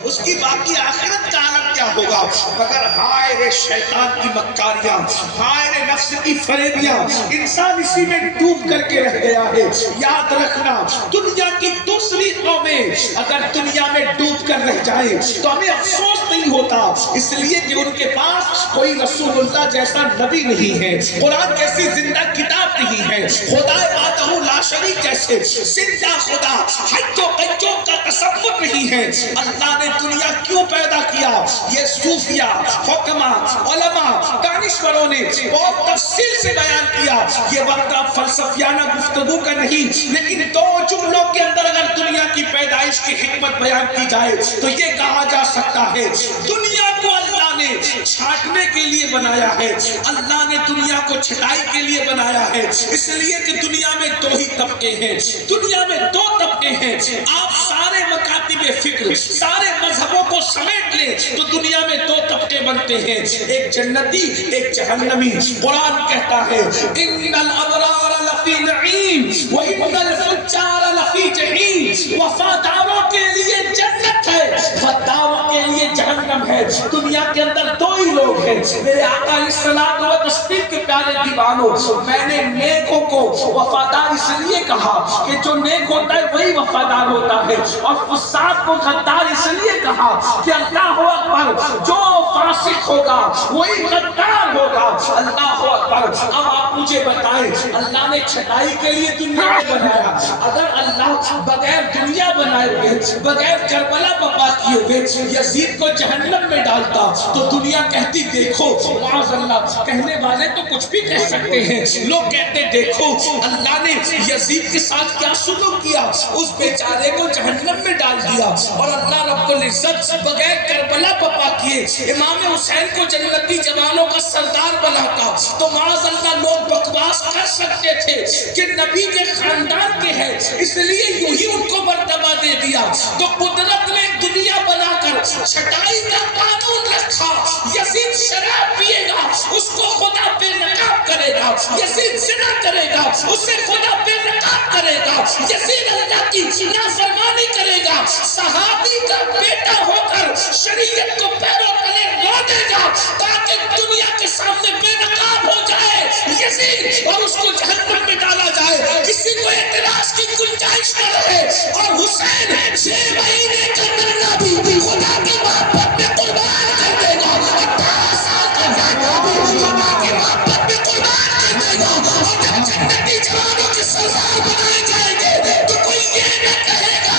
اس کی باقی آخرت کا عالم کیا ہوگا؟ مگر ہائے رے شیطان کی مکاریاں، ہائے رے نفس کی فریبیاں، انسان اسی میں ڈوب کر کے رہ گیا ہے۔ یاد رکھنا دنیا کی دوسری قومیں اگر دنیا میں ڈوب کر رہ جائیں تو ہمیں افسوس نہیں ہوتا، اس لیے کہ ان کے پاس کوئی رسول اللہ جیسا نبی نہیں ہے، قرآن جیسی زندہ کتاب نہیں ہے، خدا وحدہ لا شریک جیسے زندہ خدا حج و قیوم کا تصور نہیں ہے۔ اللہ نے دنیا کیوں پیدا کیا؟ یہ صوفیہ، حکماء، علماء، دانشوروں نے بہت تفصیل سے بیان کیا۔ یہ وقت اب فلسفیانہ گفتگو کا نہیں، لیکن دو جملوں کے اندر اگر دنیا کی پیدائش کی حکمت بیان کی جائے تو یہ کہا جا سکتا ہے دنیا کو اللہ نے چھانٹنے کے لیے بنایا ہے، اللہ نے دنیا کو چھٹائی کے لیے بنایا ہے، اس لیے کہ دنیا میں دو ہی طبقے ہیں، دنیا میں دو طبقے ہیں۔ آپ سارے مکاتب فکر، سارے مذہبوں کو سمیٹ لیں تو دنیا میں دو طبقے بنتے ہیں، ایک جنتی ایک جہنمی۔ قرآن کہتا ہے ان الابرار لفی نعیم وان الفجار لفی جحیم، وفاداروں کے لیے جنت ہے، غداروں کے لیے جہنم ہے۔ دنیا کے اندر دو ہی لوگ ہیں۔ میرے آقا علیہ الصلوۃ والتسلیم کے پیارے دیوانوں، میں نے نیکوں کو وفادار اس لیے کہا کہ جو نیک ہوتا ہے وہی وفادار ہوتا ہے، اور فساد کو غدار اس لیے کہا کہ اللہ اکبر جو فاسق ہوگا وہی غدار ہوگا۔ اللہ اکبر۔ اب آپ مجھے بتائیں اللہ نے چھٹائی کے لیے دنیا کو بنایا، اگر اللہ بغیر دنیا بنائے ہوئے، بغیر کربلا بپا کیے ہوئے یزید کو جہنم میں ڈالتا تو دنیا کہتی دیکھو، معاذ اللہ، کہنے والے تو کچھ بھی کہہ سکتے ہیں، لوگ کہتے دیکھو اللہ نے یزید کے ساتھ کیا سلوک کیا، اس بیچارے کو جہنم میں ڈال دیا، اور اللہ رب العزت بغیر کربلا بپا کیے امام حسین کو جنتی جوانوں کا سردار بناتا تو معاذ اللہ لوگ بکواس کر سکتے تھے کہ نبی کے خاندان کے ہیں اس لیے یوں ہی ان کو مرتبہ دے دیا۔ تو قدرت نے دنیا بنا کر چھٹائی کا قانون رکھا، یزید شراب پیے گا اس کو خدا بے نقاب کرے گا، یزید زنا کرے گا اسے خدا بے نقاب کرے گا، یزید اللہ کی نافرمانی کرے گا، صحابی کا بیٹا ہو کر شریعت کو پیروں تلے لا دے گا تاکہ دنیا کے سامنے بے نقاب ہو جائے یزید اور اس کو جہنم میں ڈالا جائے، کسی کو اعتراض کی گنجائش نہ رہے۔ اور حسین 6 مہینے کا نانا بھی خدا کی محبت میں قربان کر دے گا، 18 سال کا نانا بھی خدا کی محبت میں قربان کر دے گا، اور جب جنتی جوانوں کے سردار بنائے جائیں گے تو کوئی یہ نہ کہے گا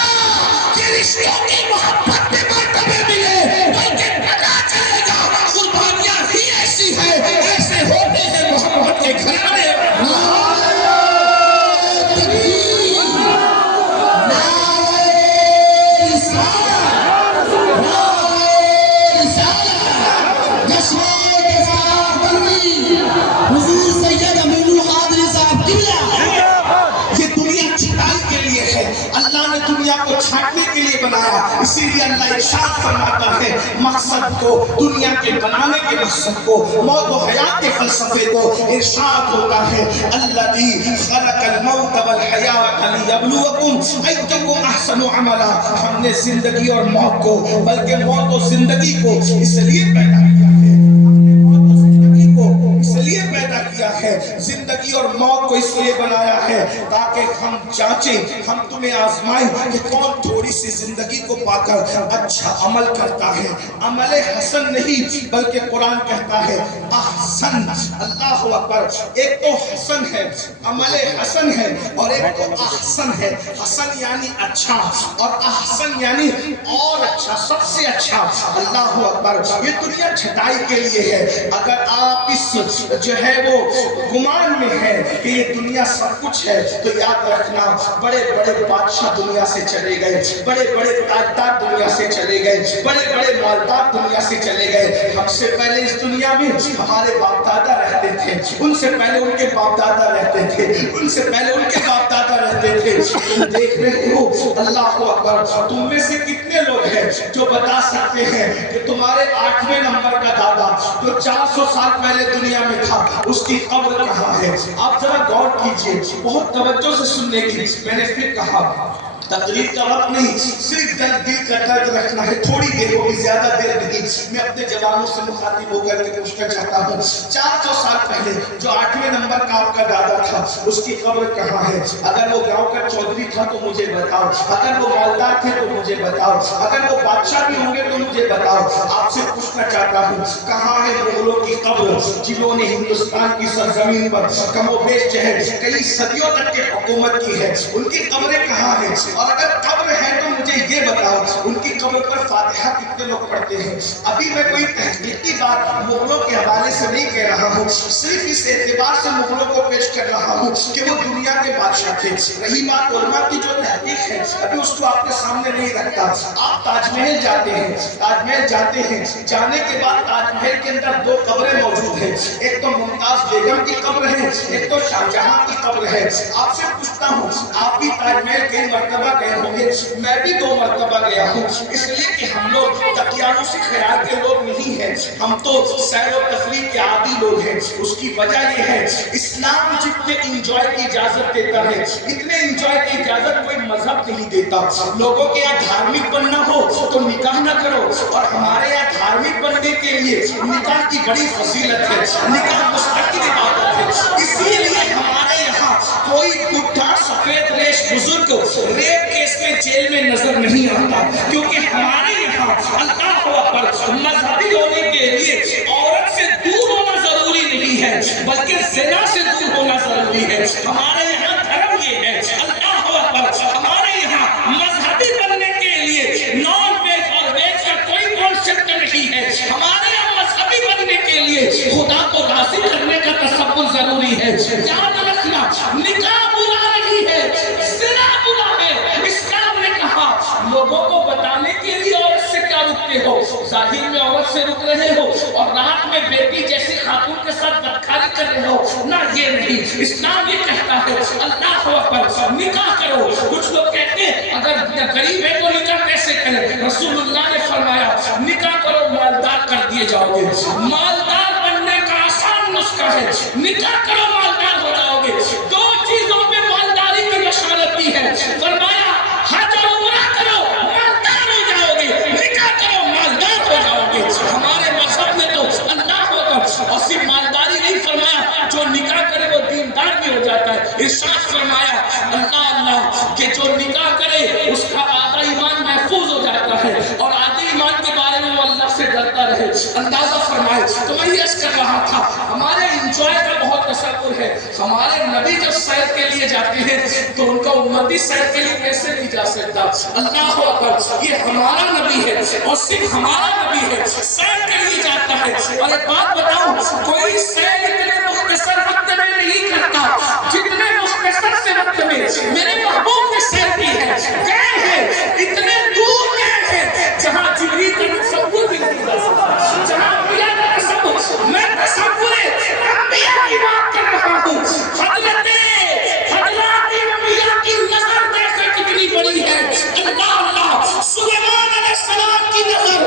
کہ رشتوں کی محبت میں مرتبے ملے، بلکہ پتا چلے گا قربانیاں ہی ایسی ہیں، ایسے ہوتے ہیں محبت کے گھرانے۔ چھانٹنے کے لیے بنایا، اسی لیے اللہ ارشاد فرماتا ہے مقصد کو، دنیا کے بنانے کے مقصد کو، موت و حیات کے فلسفے کو ارشاد ہوتا ہے الذی خلق الموت والحیات لیبلوکم ایکم احسن عملا۔ ہم نے زندگی اور موت کو، بلکہ موت و زندگی کو اس لیے پیدا کیا ہے، اس لیے پیدا کیا ہے، زندگی اور موت کو اس لیے بنایا ہے تاکہ ہم جانچیں، ہم تمہیں آزمائیں کہ کون تھوڑی سی زندگی کو پا کر اچھا عمل کرتا ہے۔ عمل حسن نہیں بلکہ قرآن کہتا ہے احسن۔ اللہ اکبر۔ ایک تو حسن ہے، عمل حسن ہے، اور ایک تو احسن ہے۔ حسن یعنی اچھا اور احسن یعنی اور اچھا، سب سے اچھا۔ اللہ اکبر۔ یہ دنیا چھٹائی کے لیے ہے۔ اگر آپ اس جو ہے وہ گمان میں ہے کہ یہ دنیا سب کچھ ہے تو یاد رکھنا بڑے بڑے بادشاہ دنیا سے چلے گئے، بڑے بڑے تاجدار دنیا سے چلے گئے، بڑے بڑے مالدار دنیا سے چلے گئے۔ ہم سے پہلے اس دنیا میں ہمارے باپ دادا رہتے تھے، ان سے پہلے ان کے باپ دادا رہتے تھے، ان سے پہلے ان کے باپ دادا رہتے تھے۔ تم دیکھ رہے ہو اللہ اکبر، تم میں سے کتنے لوگ ہیں جو بتا سکتے ہیں کہ تمہارے 8ویں نمبر کا دادا جو 400 سال پہلے دنیا میں تھا اس کی قبر کہاں ہے؟ آپ ذرا غور کیجئے، بہت توجہ سے سننے کی۔ میں نے پھر کہا تقریر کا وقت نہیں، صرف دل کا درد رکھنا ہے، تھوڑی دیر ہوگی، زیادہ دیر نہیں۔ میں اپنے جوانوں سے مخاطب ہو کر کے پوچھنا چاہتا ہوں، 400 سال پہلے جو 8ویں نمبر کا آپ کا دادا تھا، اس کی قبر کہاں ہے؟ اگر وہ گاؤں کا چودھری تھا تو مجھے بتاؤ، اگر وہ مالدار تھے تو مجھے بتاؤ، اگر وہ بادشاہ بھی ہوں گے تو مجھے بتاؤ۔ آپ سے پوچھنا چاہتا ہوں، کہاں ہے مغلوں کی قبر جنہوں نے ہندوستان کی سرزمین پر کم و بیش کئی صدیوں تک کی حکومت کی ہے؟ ان کی قبریں کہاں ہیں؟ اور اگر قبر ہے تو مجھے یہ بتاؤ، ان کی قبر پر فاتحہ کتنے لوگ پڑھتے ہیں؟ ابھی میں کوئی تحقیقی بات مغلوں کے حوالے سے نہیں کہہ رہا ہوں، صرف اس اعتبار سے مغلوں کو پیش کر رہا ہوں کہ وہ دنیا کے بادشاہ تھے۔ رہی بات علماء کی جو تحقیق ہے، ابھی اس کو آپ کے سامنے نہیں رکھتا۔ آپ تاج محل جاتے ہیں، تاج محل جاتے ہیں، جانے کے بعد تاج محل کے اندر 2 قبریں موجود ہیں، ایک تو ممتاز بیگم کی قبر ہے، ایک تو شاہجہاں کی قبر ہے۔ آپ سے پوچھتا ہوں، آپ بھی تاج محل کئی مرتبہ گئے ہوں گے، میں بھی 2 مرتبہ گیا ہوں، اس لیے کہ ہم لوگ تقیانوسی خیال کے لوگ نہیں ہیں، ہم تو سیر و تفریح کے عادی لوگ ہیں۔ اس کی وجہ یہ ہے، اسلام جتنے انجوائے کی اجازت دیتا ہے، اتنے انجوائے کی اجازت کوئی مذہب نہیں دیتا۔ لوگوں کے یہاں دھارمک بننا ہو تو نکاح نہ کرو، اور ہمارے یہاں دھارمک بننے کے لیے نکاح کی بڑی فضیلت ہے، نکاح مستقل عبادت ہے۔ اسی لیے ہمارے یہاں کوئی بڈھا سفید ریش بزرگ ریپ کیس میں جیل میں نظر نہیں آتا، کیونکہ ہمارے یہاں اللہ اکبر مذہبی ہونے کے لیے عورت سے دور ہونا ضروری نہیں ہے، بلکہ زنا سے دور ہونا ضروری ہے۔ ہمارے یہاں دھرم یہ ہے، اللہ اکبر، ہمارے یہاں مذہبی بننے کے لیے نان ویج اور ویج کا کوئی کانسیپٹ نہیں ہے۔ ہمارے یہاں مذہبی بننے کے لیے خدا کو راضی کرنے کا تصور ضروری ہے۔ یاد رکھنا، نکاح برا نہیں ہے، زنا برا ہے۔ اسلام نے کہا لوگوں کو بتانے کے لیے عورت سے کیا رکتے ہو؟ ظاہر میں عورت سے رک رہے ہو اور رات میں بیٹی جیسی خاتون کے ساتھ بدکاری کر رہے ہو، نہ یہ نہیں۔ اسلام یہ کہتا ہے اللہ اکبر، نکاح کرو۔ کچھ لوگ کہتے ہیں اگر غریب ہے تو نکاح کیسے کریں؟ رسول اللہ نے فرمایا نکاح کرو، مالدار کر دیے جاؤ گے۔ مالدار بننے کا آسان نسخہ ہے، نکاح کرو مالدار ہو جاؤ گے۔ 2 چیزوں میں مالداری کی بشارت دی ہے، فرمایا حج اور عمرہ کرو مالدار ہو جاؤ گے، نکاح کرو مالدار ہو جاؤ گے۔ ہمارے مذہب نے تو اللہ اکبر، اور صرف مالداری نہیں فرمایا، جو نکاح کرے وہ دیندار بھی ہو جاتا ہے۔ ارشاد فرمایا اللہ کہ جو نکاح کرے اس کا آدھا ایمان محفوظ ہو جاتا ہے، اور آدھے ایمان کے بارے میں وہ اللہ سے ڈرتا رہے۔ اندازہ فرمائے، تو میں یہ کر رہا تھا، ہمارے انجوائے کا بہت تصور ہے۔ ہمارے نبی جب سیر کے لیے جاتے ہیں تو ان کا امتی سیر کے لیے کیسے نہیں جا سکتا؟ اللہ اکبر، یہ ہمارا نبی ہے اور صرف ہمارا نبی ہے، سیر کے لیے جاتا ہے۔ اور ایک بات بتاؤں، کوئی سیر اتنے مختصر وقت میں نہیں کرتا جتنے مختصر سے وقت میں میرے محبوب نے سیر کی ہے۔ گئے ہیں، اتنے دور گئے ہیں جہاں جبریل کا تصور بھی نہیں جا سکتا، جہاں انبیاء کا تصور، میں تصور انبیاء کی بات کر رہا ہوں۔ حضرات انبیاء کی نظر دیکھیں کتنی بڑی ہے۔ اللہ سلیمان علیہ السلام کی نظر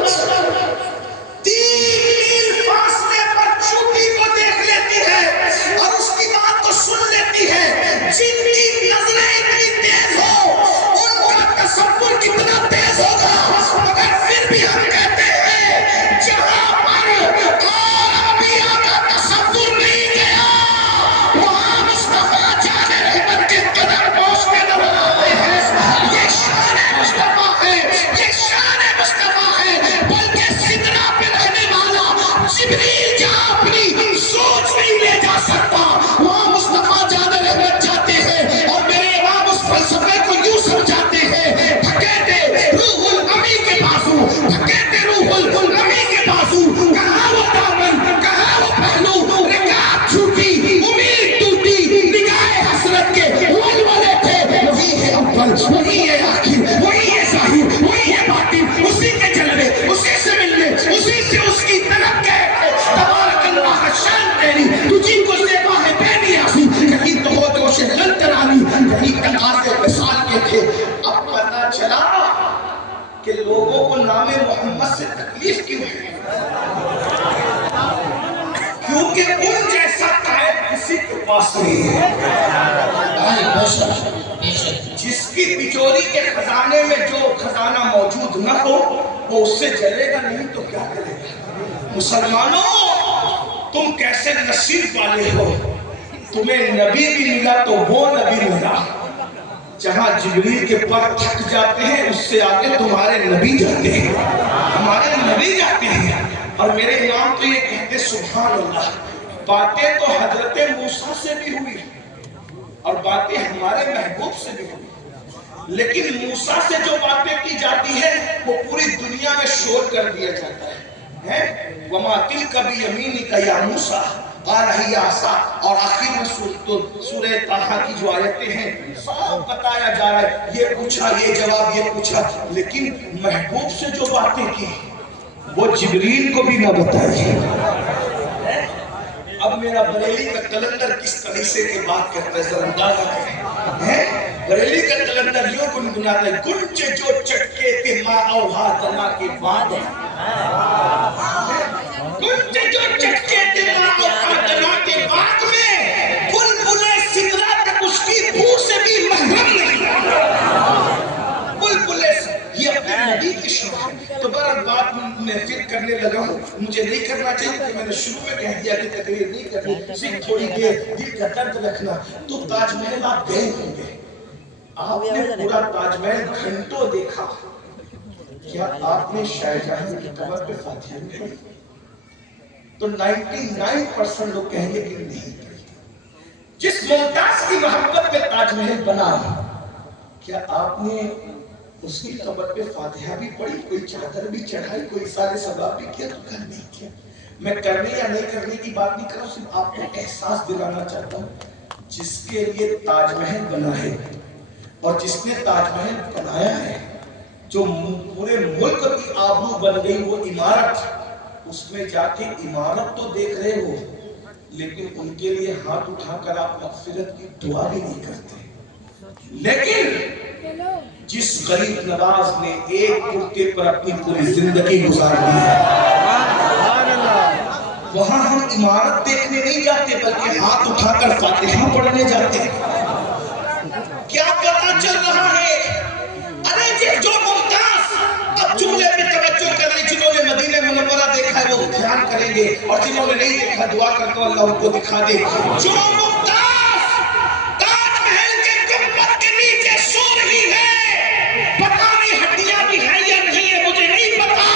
3 میل فاصلے پر چوٹی کو دیکھ لیتی ہے اور اس کی بات کو سن لیتی ہے۔ جن کی نظریں اتنی تیز ہو ان کا تصور کتنا تیز ہوگا، مگر پھر بھی ہم کہتے ہیں جہاں پر انبیاء کا تصور نہیں گیا وہاں مصطفیٰ جان رحمت کے قدم پہنچنے نظر آتے ہیں۔ یہ شان مصطفیٰ ہے، یہ شان مصطفیٰ ہے، بلکہ سدرہ پہ رہنے والا جبریل جہاں اپنی سوچ نہیں لے جا سکتا وہاں مصطفیٰ جان رحمت جاتے ہیں، اور میرے امام اس فلسفے کو یوں سمجھاتے ہیں، دھکیتے روح الامین کے بازو، دھکیتے روح الامین کے بازو، کہاں وہ دامن، کہاں وہ پہلو، رکعت چھوٹی، امید ٹوٹی، نگاہ حسرت کے ولولے تھے۔ وہی ہے اول، وہی ہے آخر، وہی ہے ظاہر، وہی ہے باطن، اسی کے جلوے، اسی سے ملنے، اسی سے اس کی طرف گئے تھے۔ تبارک اللہ شان تیری، تجھی کو زیبا ہے بے نیازی، کہیں تو ہو جوش لن ترانی، کہیں تقاضے وصال کے تھے۔ اب پتہ چلا کہ لوگوں کو نام محمد سے تکلیف کیوں ہے، کیونکہ ان جیسا قائد کسی کے پاس نہیں ہے۔ جس کی تجوری کے خزانے میں جو خزانہ موجود نہ ہو وہ اس سے جلے گا نہیں تو کیا کرے گا؟ مسلمانوں تم کیسے نصیب والے ہو، تمہیں نبی بھی ملا تو وہ نبی ملا جہاں جبریل کے پر تھک جاتے ہیں اس سے آگے تمہارے نبی جاتے ہیں، ہمارے نبی جاتے ہیں۔ اور میرے امام تو یہ کہتے سبحان اللہ، باتیں تو حضرت موسیٰ سے بھی ہوئی اور باتیں ہمارے محبوب سے بھی ہوئی، لیکن موسیٰ سے جو باتیں کی جاتی ہے وہ پوری دنیا میں شور کر دیا جاتا ہے۔ وَمَا تِلْكَ بِيَمِينِكَ يَا مُوسَىٰ قَالَ هِيَ عَصَايَ، اور آخر میں سورہ طٰہٰ کی جو آیتیں ہیں سب بتایا جا رہا ہے، یہ پوچھا یہ جواب یہ پوچھا، لیکن محبوب سے جو باتیں کی وہ جبریل کو بھی نہ بتائی۔ اب میرا بریلی کا کلندر کس طریقے کی بات کرتا ہے ذرا اندازہ کریں۔ بریلی کا کلندر یوں گنگناتا ہے، گنچ جو چٹکے تھے ماں اوہا تنا کے بعد، گنچ جو چٹکے تھے ماں اوہا تنا کے بعد میں بلبلے سدرا تک اس کی بو سے بھی محرم نہیں۔ بلبلے یہ اپنے نبی کی شان، تو بہرحال بات میں فکر کرنے لگا ہوں، مجھے نہیں کرنا چاہیے کہ میں نے شروع میں کہہ دیا کہ تقریر نہیں کرنی، صرف تھوڑی دیر دل کا درد رکھنا۔ تو تاج محل آپ گئے ہوں گے، آپ نے پورا تاج محل گھنٹوں دیکھا، کیا آپ نے شاہ جہاں کی قبر پہ فاتحہ نہیں پڑھی؟ تو 99% لوگ کہیں گے کہ نہیں پڑھی۔ جس ممتاز کی محبت پہ تاج محل بنا، کیا آپ نے اس کی قبر پہ فاتحہ بھی پڑھی، کوئی چادر بھی چڑھائی، کوئی سارے ثواب بھی کیا؟ تو کر نہیں کیا۔ میں کرنے یا نہیں کرنے کی بات نہیں کر رہا ہوں، صرف آپ کو احساس دلانا چاہتا ہوں جس کے لیے تاج محل بنا ہے اور جس نے تاج محل بنایا ہے، جو پورے ملک کی آبرو بن گئی وہ عمارت، اس میں جا کے عمارت تو دیکھ رہے ہو لیکن ان کے لیے ہاتھ اٹھا کر آپ مغفرت کی دعا بھی نہیں کرتے۔ لیکن جس غریب نواز نے ایک کرتے پر اپنی پوری زندگی گزار دی ہے، وہاں ہم عمارت دیکھنے نہیں جاتے بلکہ ہاتھ اٹھا کر فاتحہ پڑھنے جاتے ہیں۔ کیا پتہ چل رہا ہے؟ ارے جو ممتاز، اب جملے پہ توجہ کریں، جنہوں نے مدینہ منورہ دیکھا ہے وہ دھیان کریں گے، اور جنہوں نے نہیں دیکھا دعا کرتا ہوں اللہ ان کو دکھا دے۔ جو ممتاز تاج محل کے گنبد کے نیچے سو رہی ہے، پتہ نہیں ہڈیاں بھی ہیں یا نہیں ہے مجھے نہیں پتا،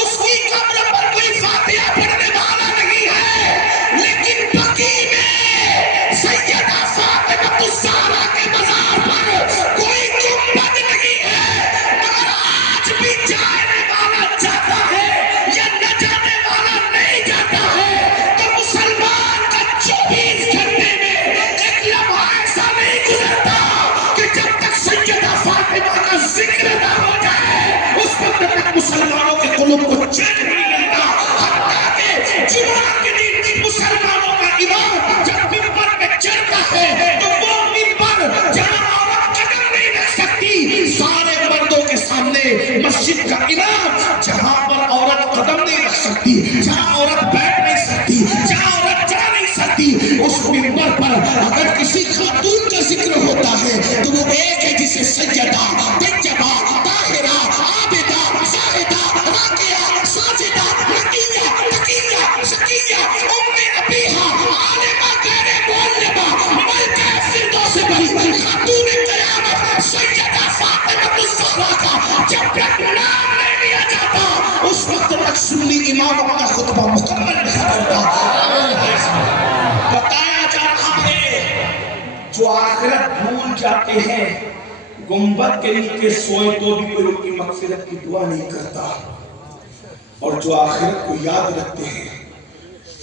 اس کی قبر پر کوئی فاتحہ پڑھنے والا نہیں ہے، لیکن بقی میں سیدہ فاطمہ الزہرا کے مزار پر کوئی گنبد نہیں ہے، مگر آج بھی جانے والا جاتا ہے یا نہ جانے والا نہیں جاتا ہے، تو مسلمان کا 24 گھنٹے میں ایک لمحہ ایسا نہیں گزرتا کہ جب تک سیدہ فاطمہ کا ذکر نہ ہو جائے اس وقت تک مسلمانوں کے قلوب کو چین نہیں ملتا۔ حتیٰ کہ جمعہ کے دن مسلمانوں کا امام جب منبر پہ چڑھتا ہے تو وہ منبر جہاں عورت قدم نہیں رکھ سکتی، سارے مردوں کے سامنے مسجد کا امام جہاں پر عورت قدم نہیں رکھ سکتی، جہاں عورت بیٹھ نہیں سکتی، جہاں عورت جا نہیں سکتی، اس منبر پر اگر کسی خاتون کا ذکر ہوتا ہے تو وہ ایک ہے جسے سیدہ، طیبہ، طاہرہ، عابدہ، زاہدہ، راکعہ، ساجدہ، رقیہ، تقیہ، شقیہ، ام ابیہا، عالمہ، غیر معلمہ، ملکہ فردوس بری، خاتون قیامت سیدہ فاطمہ الزہرا کا جب تک نام نہیں لیا جاتا اس وقت تک سنی امام اپنا خطبہ مکمل نہیں کرتا۔ بتایا جا رہا ہے جو آخرت بھول جاتے ہیں گنبد کے نیچے سوئے تو بھی کوئی ان کی مغفرت کی دعا نہیں کرتا، اور جو آخرت کو یاد رکھتے ہیں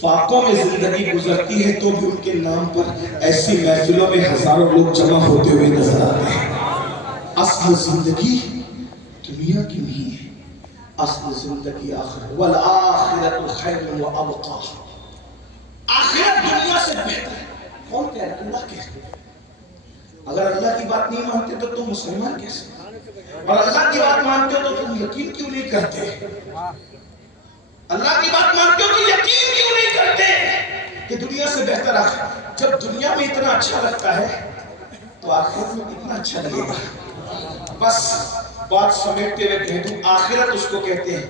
فاقوں میں زندگی گزرتی ہے تو بھی ان کے نام پر ایسی محفلوں میں ہزاروں لوگ جمع ہوتے ہوئے نظر آتے ہیں۔ اصل زندگی دنیا کی نہیں ہے، اصل زندگی آخرت، والآخرت خیر و ابقا، آخرت دنیا سے بہتر ہے۔ کون کہہ رہا ہے؟ اللہ کہتے ہیں۔ اگر اللہ کی بات نہیں مانتے تو تم مسلمان کیسے؟ اور اللہ کی بات مانتے ہو تو تم یقین کیوں نہیں کرتے؟ اللہ کی بات مانتے ہو تو یقین کیوں نہیں کرتے کہ دنیا سے بہتر آخرت؟ جب دنیا میں اتنا اچھا لگتا ہے تو آخرت میں کتنا اچھا لگے گا۔ بس بات سمیٹتے ہوئے کہہ دوں، آخرت اس کو کہتے ہیں.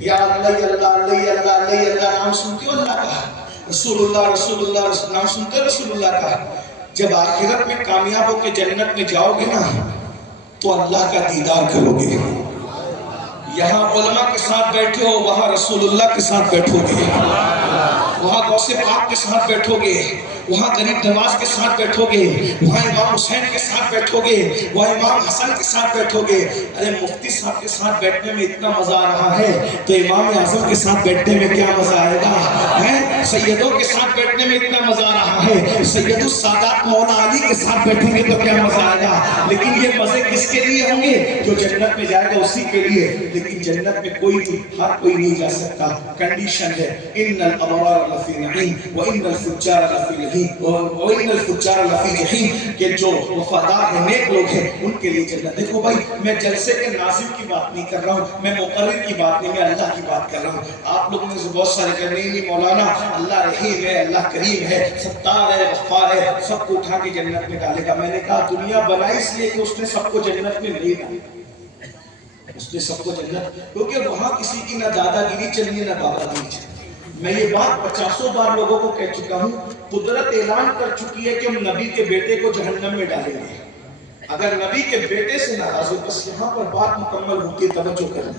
یا اللہ اللہ اللہ اللہ اللہ اللہ، نام سنتے ہو اللہ کا؟ رسول اللہ رسول اللہ نام سنتے ہو رسول اللہ کا؟ جب آخرت میں کامیاب ہو کے جنت میں جاؤ گے نا تو اللہ کا دیدار کرو گے. یہاں علماء کے ساتھ بیٹھے ہو، وہاں رسول اللہ کے ساتھ بیٹھو گے، وہاں غوث پاک کے ساتھ بیٹھو گے، وہاں غریب نواز کے ساتھ بیٹھو گے، وہاں امام حسین کے ساتھ بیٹھو گے، وہاں امام حسن کے ساتھ بیٹھو گے. ارے مفتی صاحب کے ساتھ بیٹھنے میں اتنا مزہ آ رہا ہے تو امام اعظم کے ساتھ بیٹھنے میں کیا مزہ آئے گا؟ سیدوں کے ساتھ بیٹھنے میں اتنا مزہ آ رہا ہے، سید السادات مولا علی کے ساتھ بیٹھیں گے تو کیا مزہ آئے گا. لیکن یہ مزے کس کے لیے ہوں گے؟ جو جنت میں جائے گا اسی کے لیے. لیکن جنت میں ہر کوئی نہیں جا سکتا. کنڈیشن ہے ان الابرار لفی نعیم وان الفجار لفی لہیم وان الفجار لفی جحیم، کہ جو وفادار ہیں نیک لوگ ہیں ان کے لیے جنت. دیکھو بھائی، میں جلسے کے ناظم کی بات نہیں کر رہا ہوں، میں مقرر کی بات نہیں، میں اللہ کی بات کر رہا ہوں. آپ لوگوں میں سے بہت سارے کہہ رہے ہیں مولانا اللہ رحیم ہے، اللہ کریم ہے، ستار ہے، غفار ہے، سب کو اٹھا کے جنت میں ڈالے گا. میں نے کہا دنیا بنائی اس لیے کہ اس نے سب کو جنت میں نہیں ڈالا، اس نے سب کو جنت، کیونکہ وہاں کسی کی نہ دادا گیری چلیے نہ بابا گیری چلیے. میں یہ بات 50 بار لوگوں کو کہہ چکا ہوں. قدرت اعلان کر چکی ہے کہ ہم نبی کے بیٹے کو جہنم میں ڈالیں گے. اگر نبی کے بیٹے سے ناراض ہو، بس یہاں پر بات مکمل ہوتی ہے، توجہ کریں.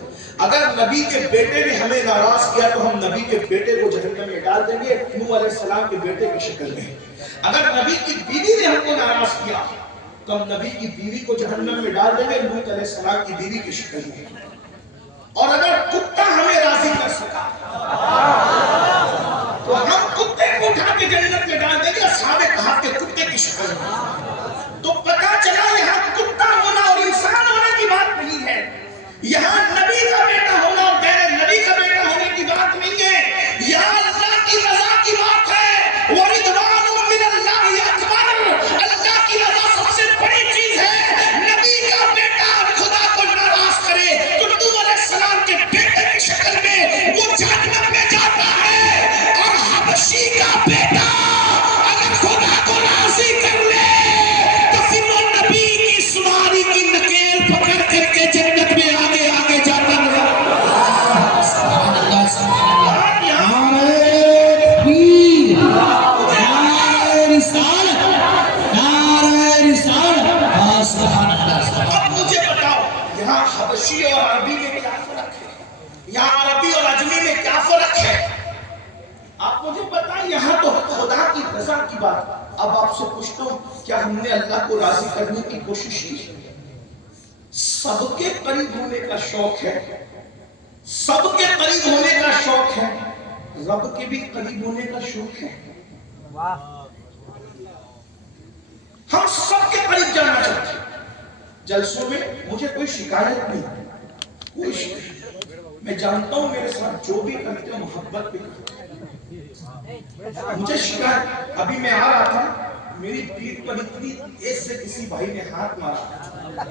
اگر نبی کے بیٹے نے ہمیں ناراض کیا تو ہم نبی کے بیٹے کو جہنم میں ڈال دیں گے، نوح علیہ السلام کے بیٹے کی شکل میں. اگر نبی کی بیوی نے ہم کو ناراض کیا تو ہم نبی کی بیوی کو جہنم میں ڈال دیں گے، لوط علیہ السلام کی بیوی کی شکل میں. اور اگر کتا ہمیں راضی کر سکا تو ہم کتے کو اٹھا کے جنت میں ڈال دیں گے، اصحاب کہف کے کتے کی شکل میں. تو پتا چلا یہاں کتا ہونا اور انسان ہونے کی بات نہیں ہے، یہاں نبی کا بیٹا ہونا اور غیر نبی کا بیٹا ہونے کی بات نہیں ہے، یہاں اللہ کی رضا کی بات ہے. وَرِضْوَانٌ مِّنَ اللَّهِ أَكْبَرُ، اللہ کی رضا سب سے بڑی چیز ہے. نبی کا بیٹا خدا کو ناراض کرے تو نوح علیہ السلام کے بیٹے کی شکل میں وہ جہنم میں جاتا ہے، اور حبشی کا بیٹا اگر خدا کو راضی کر لے تو پھر وہ نبی کی سواری کی نکیل پکڑ کر کے جنت میں آگے آگے جاتا نظر. سبحان اللہ سبحان اللہ. نعرہ تکبیر، نعرہ رسالت، نعرہ رسالت. سبحان اللہ. اب مجھے بتاؤ یہاں حبشی اور عربی میں کیا فرق ہے؟ یہاں عربی اور عجمی میں کیا فرق ہے؟ آپ مجھے بتائیں. یہاں تو خدا کی رضا کی بات. اب آپ سے پوچھتا ہوں، کیا ہم نے اللہ کو راضی کرنے کی کوشش کی؟ سب کے قریب ہونے کا شوق ہے، سب کے قریب ہونے کا شوق ہے، رب کے بھی قریب ہونے کا شوق ہے. ہم سب کے قریب جانا چاہتے ہیں. جلسوں میں مجھے کوئی شکایت نہیں، کوئی شکایت. میں جانتا ہوں میرے ساتھ جو بھی کرتے ہیں محبت بھی کرتے ہیں. مجھے شکایت، ابھی میں آ رہا تھا میری پیٹھ پر اتنی تیز سے کسی بھائی نے ہاتھ مارا،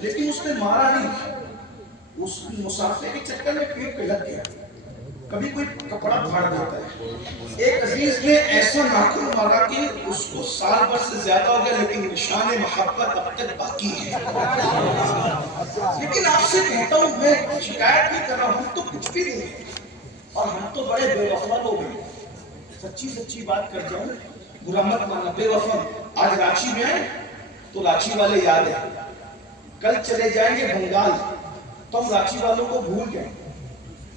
لیکن اس نے مارا نہیں، اس مسافر کے چکر میں پیٹ پہ لگ گیا. کبھی کوئی کپڑا پھاڑ دیتا ہے. ایک عزیز نے ایسا ناخن مارا کہ اس کو سال بھر سے زیادہ ہو گیا، لیکن نشان محبت اب تک باقی ہے. لیکن آپ سے کہتا ہوں، میں شکایت نہیں کر رہا ہوں، تو کچھ بھی نہیں ہے، اور ہم تو بڑے بے وفا لوگ ہیں. سچی بات کر جاؤں، برا مت ماننا، بے وفا. آج رانچی میں آئے تو رانچی والے یاد ہیں، کل چلے جائیں گے بنگال تو ہم رانچی والوں کو بھول جائیں گے،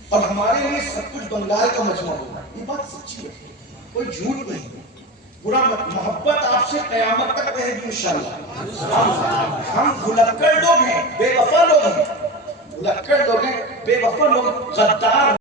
اور ہمارے لیے سب کچھ بنگال کا مجمع ہوگا. یہ بات سچی ہے، کوئی جھوٹ نہیں. برا مت، محبت آپ سے قیامت تک رہے گی انشاءاللہ. ہم بھلکڑ لوگ ہیں، بے وفا لوگ ہیں، بھلکڑ لوگ ہیں، بے وفا لوگ، غدار